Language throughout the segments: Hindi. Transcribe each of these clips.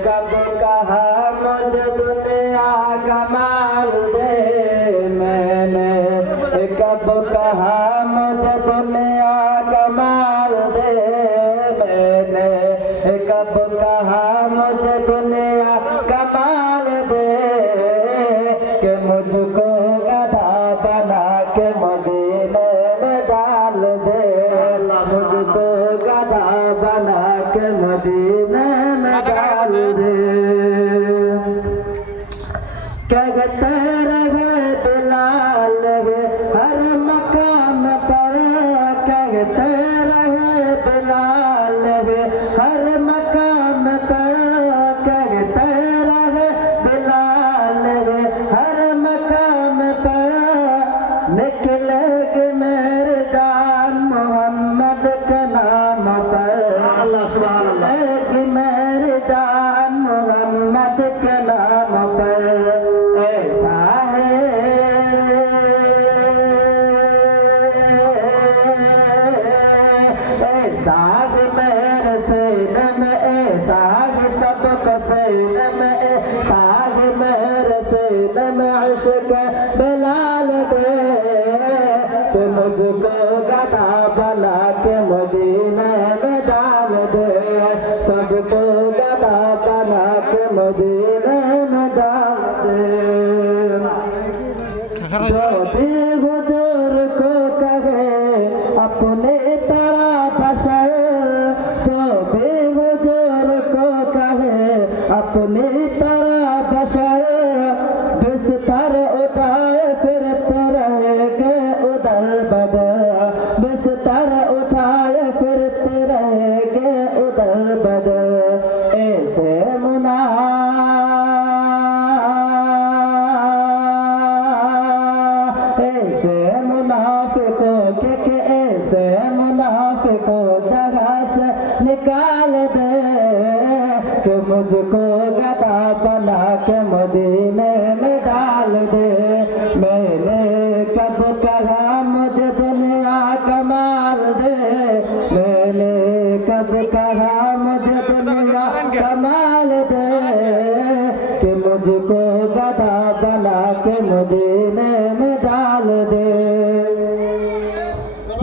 कब कहा मुझे दुनिया का माल दे, मैंने कब कहा मुझे दुनिया का माल दे, मैंने कब कहा मुझे दुनिया का माल दे, कि मुझको गधा बना के मदीने में डाल दे, मुझको गधा बना के मदीने में डाल दे। कहते रहे बिलाल हर मकाम पर, कहते रहे बिलाल हर मकाम पर, कहते रहे बिलाल हर मकाम पर, निकलेगी मेरी जान मोहम्मद के नाम पर, निकलेगी मेरी जान मोहम्मद के नाम पर। ऐसा है साग मेरे सीने में, साग सबको सीने में, साग मेरे सीने में इश्क बिलाल दे, कि मुझको गधा बना के मदीने में डाल दे, सबको गधा बना के मदीने में डाल दे। जो भी हुजूर को कहे अपने तरह बशर, जो भी हुजूर को कहे अपनी तरह बशर, बिस्तर उठाए फिरते रहेंगे उधर बदर, बिस्तर उठाए फिरते रहेंगे उधर बदर। ऐसे मुनाफिकों के ऐसे मुनाफिकों जगह से निकाल दे, कि मुझको गधा बना के मदीने में डाल दे। मैंने कब कहा मुझे दुनिया का माल दे, मैंने कब कहा मुझे दुनिया का माल दे, कि मुझको गधा बना के मदीने में डाल दे।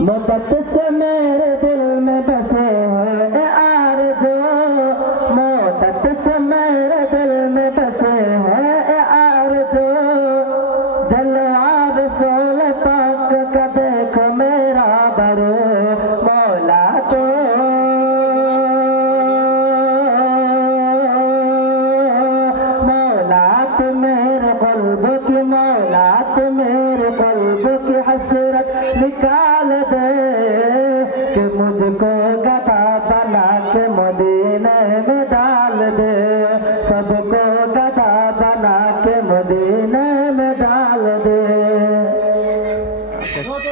मुद्दत से मेरे दिल में बसे हैं आरज़ू, मुद्दत से मेरे दिल में बसे हैं आरज़ू, जलवा रसूल पाक का देखो मेरा बरो, मौला तो मौला तो मेरे क़ल्ब की, मौला तो मेरे क़ल्ब की हसरत निकाल दे, कि मुझको गधा बना के मदीने में डाल दे, सबको गधा बना